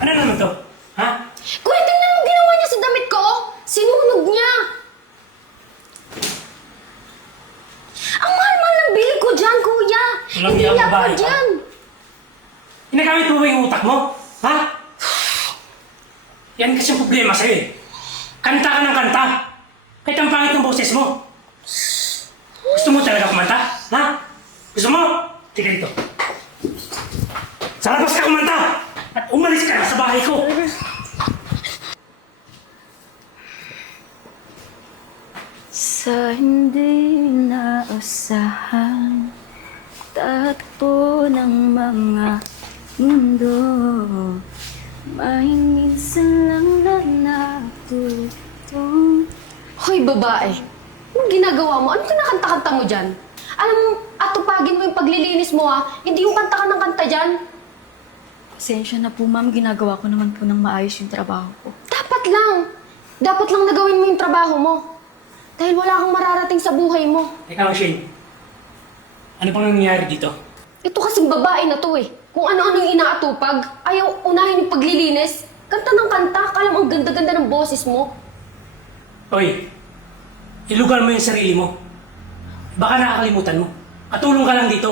Ano naman to? Ha? Kuya, tingnan mo ginawa niya sa damit ko! Sinunog niya! Ang mahal-mahal ng bili ko dyan, kuya! Walang Hindi iyang niya babae pa ka. dyan! Ginagamit mo ba yung utak mo? Ha? Yan kasi yung problema sa'yo eh. Kanta ka ng kanta. Kahit ang pangit ng boses mo. Gusto mo talaga kumanta? Ha? Gusto mo? Tika dito. Sa labas ka kumanta! At umalis ka na sa bahay ko! Sa hindi inaasahan, takbo ng mga mundo, may minsan lang na natutong. Hoy, babae! Anong ginagawa mo? Anong kinakanta-kanta mo dyan? Alam mo, atupagin mo yung paglilinis mo ha. Hindi yung kanta ka ng kanta dyan. Pasensya na po, ma'am. Ginagawa ko naman po ng maayos yung trabaho ko. Dapat lang. Dapat lang nagawin mo yung trabaho mo. Dahil wala kang mararating sa buhay mo. Teka lang, Shane. Ano pang nangyayari dito? Ito kasing babae na to eh. Kung ano-ano yung inaatupag, ayaw unahin yung paglilinis. Kanta ng kanta, kala mo ang ganda-ganda ng boses mo. Hoy, ilugar mo yung sarili mo. Baka nakakalimutan mo. Katulong ka lang dito.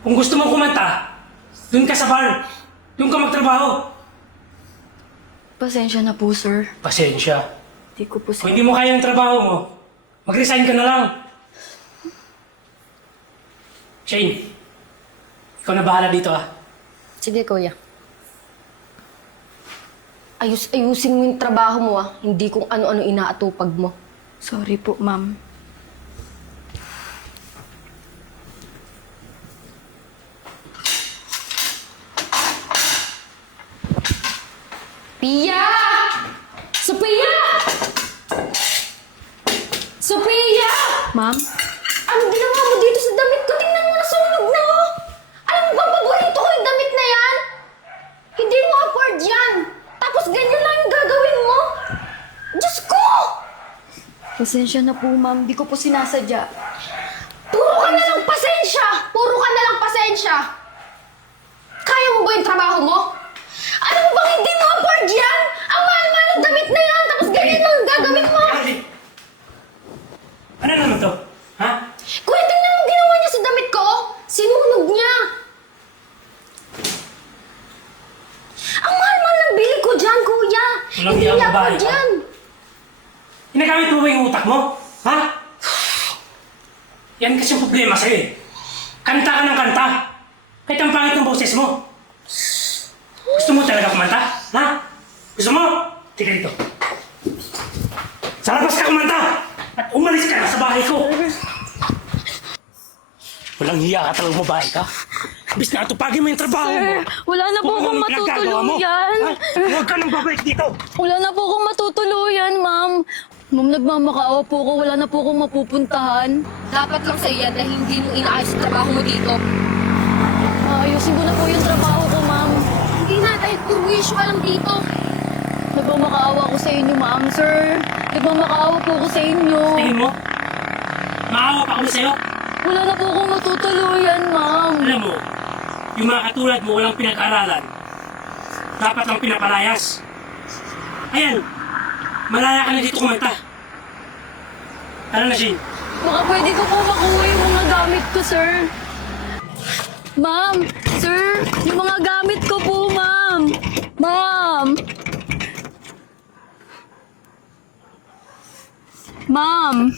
Kung gusto mong kumanta, dun ka sa bar. Dun ka magtrabaho. Pasensya na po, sir. Pasensya. Hindi ko po Kung hindi mo kaya ang trabaho mo, mag-resign ka na lang. Shane, ikaw na bahala dito ah. Sige, kuya. Ayusin mo yung trabaho mo ah. Hindi kung ano-ano inaatupag mo. Sorry po, ma'am. Pia! Sophia! Sophia! Ma'am? Anong ginawa mo dito sa damit ko? Tingnan mo, nasunog na oh! Alam mo ba, paborito ko yung damit na yan? Hindi mo afford yan! Tapos ganyan lang yung gagawin mo? Diyos ko! Pasensya na po, ma'am. Di ko po sinasadya. Puro ka na lang pasensya! Puro ka na lang pasensya! Kaya mo ba yung trabaho mo? Alam mo bang hindi mo afford yan? Ang mahal-mahal ng damit na yan! Tapos ganyan lang ang gagawin mo! Ano naman to? Ha? Kuya, tingnan mo ginawa niya sa damit ko! Sinunog niya! Ang mahal-mahal ng bili ko dyan, kuya! Walang Hindi iyang niya babae afford ka. yan! Ginagamit mo ba yung utak mo? Ha? Yan kasi yung problema sa'yo eh. Kanta ka ng kanta. Kahit ang pangit ng boses mo. Gusto mo talaga kumanta? Ha? Gusto mo? Tika dito. Sa labas ka kumanta! At umalis ka na sa bahay ko! Walang hiya ka talagang babae ka. Bis na atupagin mo yung trabaho mo. Sir, wala na po Kung akong ano yung pinagagawa mo. matutuluyan. Ha? Huwag ka nang babalik dito. Wala na po akong matutuluyan, ma'am. Ma'am, nagmamakaawa po ako. Wala na po akong mapupuntahan. Dapat lang sa yan na hindi mo inaayos ang trabaho mo dito. Ayusin ko na po yung trabaho ko, ma'am. Hindi na, dahil puro issue lang dito. Nagmamakaawa ko sa inyo, ma'am, sir. Nagmamakaawa po ako sa inyo. Tingin mo? Maawa pa kami sa'yo. Wala na po akong matutuluyan, ma'am. Alam mo, yung mga katulad mo walang pinag-aralan. Dapat lang pinapalayas. Ayan, malaya ka na dito kumanta. Tara na, Shane. Baka pwede ko po makuha yung mga gamit ko, sir. Ma'am, sir, yung mga gamit ko po, ma'am. Ma'am. Ma'am.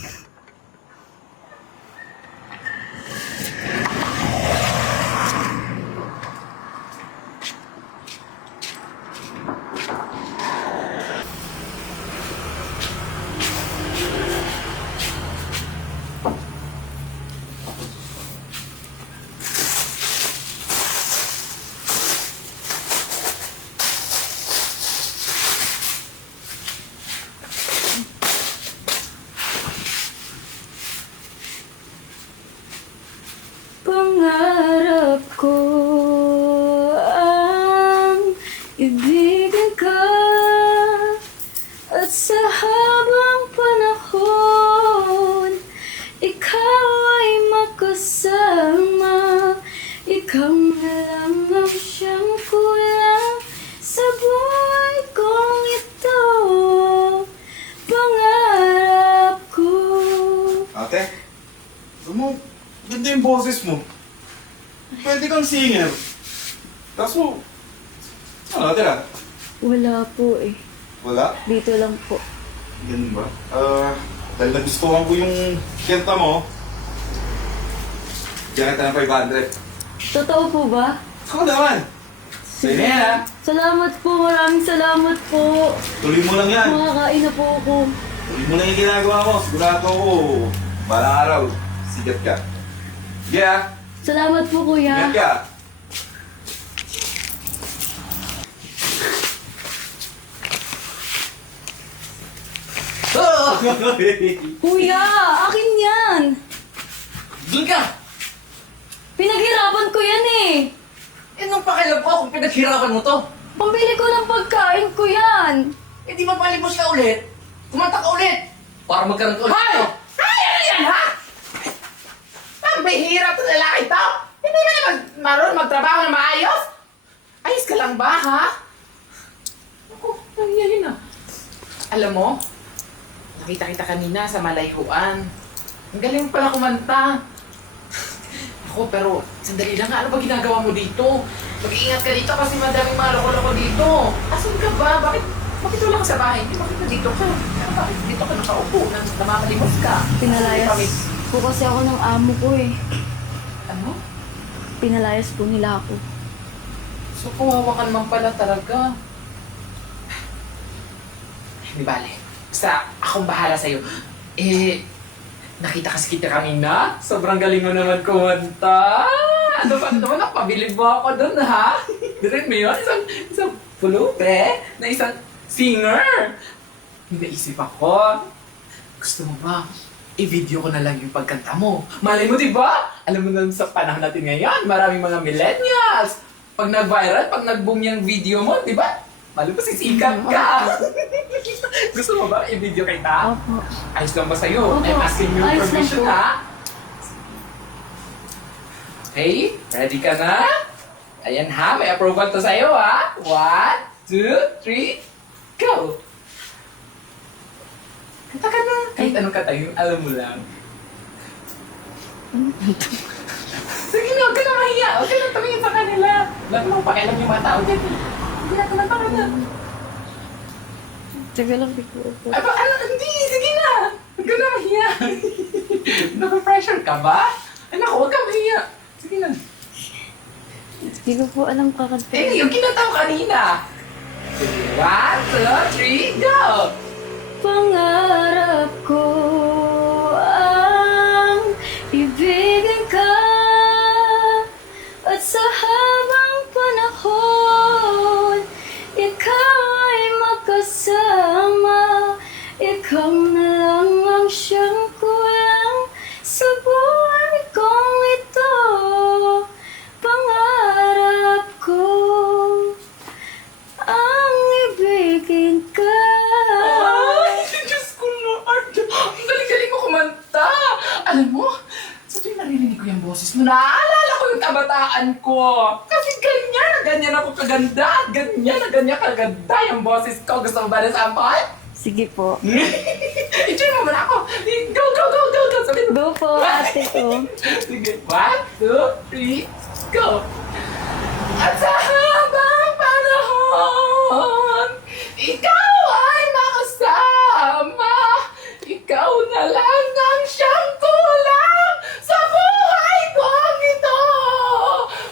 Pangarap ko ang ibigin ka at sa habang panahon ikaw ay makasama. Ikaw na lang ang siyang kulang sa buhay. boses mo. Pwede kang singer. Kaso, ano natira? Wala po eh. Wala? Dito lang po. Ganun ba? Dahil nagustuhan ko yung kenta mo, bigyan kita ng 500. Totoo po ba? Ako naman! Sa'yo na yan, ha? Salamat po, maraming salamat po. Tuloy mo lang yan. Makakain na po ako. Tuloy mo lang yung ginagawa mo. Sigurado ako, balang araw, sigat ka. Sige, ha? Salamat po, kuya. Ingat ka. Kuya, akin yan. Doon ka! Pinaghirapan ko yan eh. Eh, nung pakialam ko kung pinaghirapan mo to. Pambili ko ng pagkain ko yan. Eh, di ba palimos ka ulit? Kumanta ka ulit! Para magkaroon ka ulit. Hoy! Ay, ano yan, ha? Ang bihira to lalaki to! Hindi mo naman marunong magtrabaho na maayos? Ayos ka lang ba, ha? Ako, nangyayari na. Alam mo, nakita kita kanina sa malayhuan. Ang galing pala kumanta. Ako, pero sandali lang nga, ano ba ginagawa mo dito? Mag-iingat ka dito kasi madaming mga loko-loko dito. Asan ka ba? Bakit wala ka sa bahay? Bakit nandito ka? Bakit dito ka nakaupo? Namamalimos ka? Pinalayas po kasi ako ng amo ko eh. Ano? Pinalayas po nila ako. So, kawawa ka naman pala talaga. Di bale. Basta, akong bahala sa'yo. Eh, nakita kasi kita kanina. Sobrang galing mo naman kumanta. Ano ba naman? Napabilib mo ako dun, ha? Dirin mo yun? Isang pulupe na isang singer. Naisip ako. Gusto mo ba? I-video ko na lang yung pagkanta mo. Malay mo, di ba? Alam mo naman sa panahon natin ngayon, maraming mga millennials. Pag nag-viral, pag nag-boom yung video mo, di ba? Malay mo, sisikat ka. Gusto mo ba i-video kita? Opo. Ayos lang ba sa'yo? Opo. I'm asking you Ayos lang permission, po. ha? Okay, ready ka na? Ayan ha, may approval to sa'yo, ha? 1, 2, 3, go! Kanta ka na. Kahit anong kanta, yung alam mo lang. Sige na, huwag ka na mahiya. Huwag ka na tumingin sa kanila. Wala ko lang pakialam yung mga tao dyan. Hindi na kumanta ka na. Taga lang di ko po. Ay, ano? Hindi, sige na. Huwag ka na mahiya. Naka-pressure ka ba? Ay, naku, huwag ka mahiya. Sige na. Hindi ko po alam kakanta. Eh, yung kinanta mo kanina. 1, 2, 3, go! Pangarap ko ang ibigin ka at sa habang panahon ikaw ay makasama. Ikaw na lang ang siyang kulang sa buhay kong ito. Pangarap ko ang ibigin ka. Ay, Diyos ko, Lord! Ang galing-galing mo kumanta! Alam mo, sa tuwing naririnig ko yung boses mo, naaalala ko yung kabataan ko. Kasi ganyan ako kaganda, ganyan kaganda yung boses ko. Gusto mo ba na sample? Sige po. I-tune mo muna ako. Go, go, go, go, go! Sabi mo. Go po, ate ko. Sige, 1, 2, 3, go! At sa habang panahon, ikaw ay makasama. Ikaw na lang ang siyang kulang sa buhay kong ito.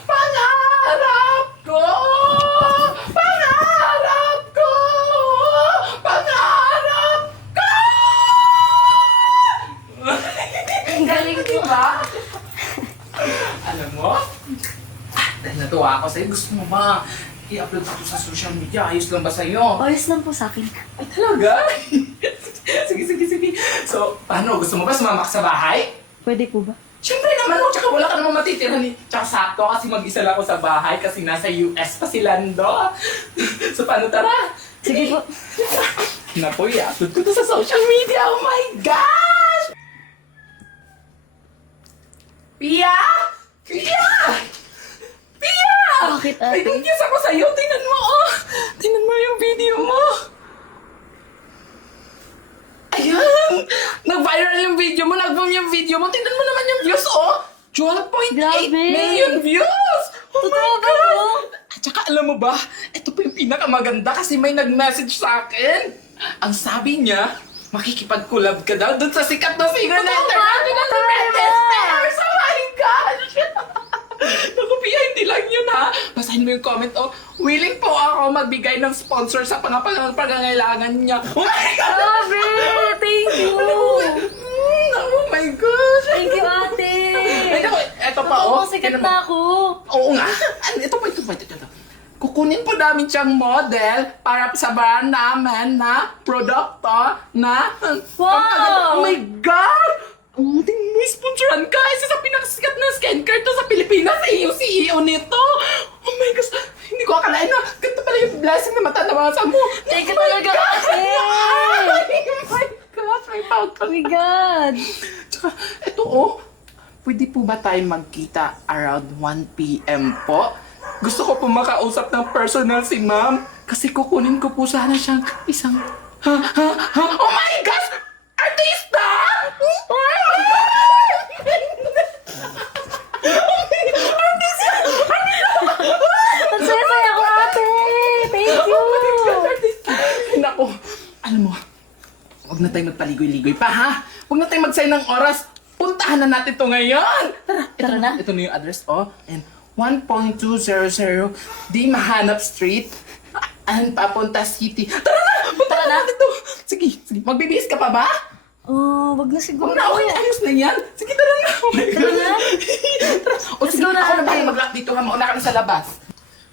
Pangarap ko, pangarap ko, pangarap ko! Ang galing po. Diba? Alam mo? Dahil natuwa ako sa'yo, gusto mo ba i-upload ako sa social media? Ayos lang ba sa'yo? Ayos lang po sa akin. Ay, talaga? Sige. So, paano? Gusto mo ba sumama ka sa bahay? Pwede po ba? Siyempre naman, oh, tsaka wala ka namang matitira ni... Tsaka sakto kasi mag-isa lang ako sa bahay kasi nasa US pa si Lando. So, paano tara? Sige po. Naku, i-upload ko to sa social media. Oh my gosh! Pia! Pia! Pia! Bakit, ate? May good news ako sa'yo. Tingnan mo, oh! Tingnan mo yung video mo. Ayan! Nag-viral yung video mo. Nag-boom yung video mo. Tingnan mo naman yung views, oh! 12.8 Grabe. million views! Oh Totoo my ba God! to? At saka alam mo ba, ito pa yung pinakamaganda kasi may nag-message sa akin. Ang sabi niya, makikipag-collab ka daw dun sa sikat na singer na international stars! Oh my gosh! Naku, Pia, hindi lang yun ha. Basahin mo yung comment, oh. Willing po ako magbigay ng sponsor sa pangangailangan niya. Oh my God! Grabe! Thank you! Oh my gosh! Thank you, ate! Ay, naku, eto pa, oh. Sikat na ako. Oo nga. Ito pa. Kukunin po namin siyang model para sa brand namin na produkto na... Wow! Oh my God! Oh, tingnan mo, sponsoran ka. Isa sa pinakasikat na skincare to sa Pilipinas. Yung CEO nito. Oh my gosh. Hindi ko akalain na ganito pala yung blessing na matatawasan mo. Thank you Oh my talaga, God! ate! Oh my gosh, may pagod. Oh my God! Tsaka, eto oh, pwede po ba tayo magkita around 1 p.m. po? Gusto ko po makausap ng personal si ma'am kasi kukunin ko po sana siyang isang... Oh my gosh! Artista! Oh my Ang saya-saya ko, ate! Thank you! Ay, naku, alam mo, huwag na tayo magpaligoy-ligoy pa, ha? Huwag na tayo mag-sign ng oras. Puntahan na natin to ngayon. Tara na. Ito na yung address, oh. And 1.200 Di Mahanap Street. And papunta city. Tara na! Puntahan na natin to. Sige. Magbibihis ka pa ba? Oh, wag na siguro. Huwag na, okay. Ayos na yan. Sige, tara na. Oh my Tara God. na. O Let's sige, go na, ako na ate. bahay mag-lock dito, ha. Mauna ka na sa labas.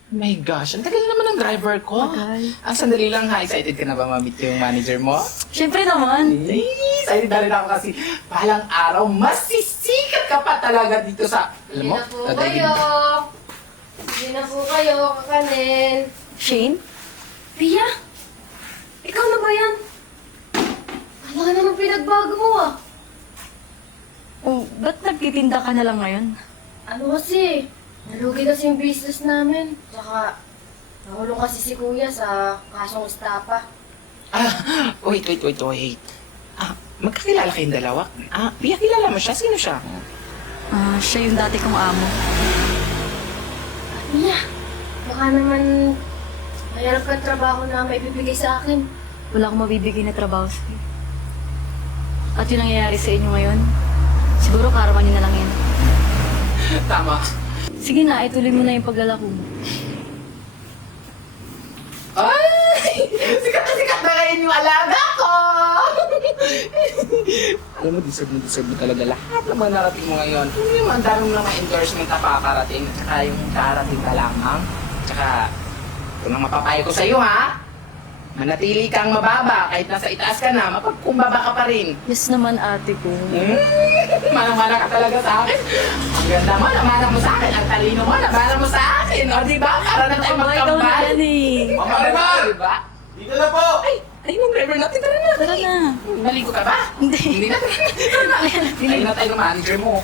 Oh my gosh, ang tagal naman ng driver ko. Tagal. Ang sandali lang ha, excited ka na ba ma-meet yung manager mo? Siyempre naman. Excited na rin ako kasi balang araw, masisikat ka pa talaga dito sa... Alam mo? Hindi na po kayo, kakanin. Shane? Pia? Ikaw na ba yan? Ano ka naman pinagbago mo ah? Oh, ba't nagtitinda ka na lang ngayon? Ano kasi? Nalugi kasi yung business namin. Tsaka, nahulong kasi si kuya sa kasong estapa. Wait. Magkakilala kayong dalawa? Pia, kilala mo siya? Sino siya? Siya yung dati kong amo. Pia, baka naman mayroon kang trabaho na may bibigay sa akin. Wala akong mabibigay na trabaho sa'yo. At yung nangyayari sa inyo ngayon, siguro karaman niyo na lang yan. Tama. Sige na, ituloy mo na yung paglalako mo. Ay! Sikat na ngayon yung alaga ko! Alam mo, deserve mo talaga lahat ng mga narating mo ngayon. Yung ang dami mo lang mga endorsement na pakarating, tsaka yung karating ka lamang. Tsaka, ito nang mapapayo ko sa'yo, ha? Manatili kang mababa, kahit nasa itaas ka na, mapagkumbaba ka pa rin. Yes naman, ate ko. Manang-mana ka talaga sa akin. Ang ganda mo, namana mo sa akin. Ang talino mo, namana mo sa akin. O, diba? Para na tayo Ikaw na magkambal. yan eh. O, diba? Dito na po! Ayun ang driver natin. Tara na. Tara na. Maligo ka ba? Hindi. Hindi na. Tara na. Ayun na tayo ng manager mo.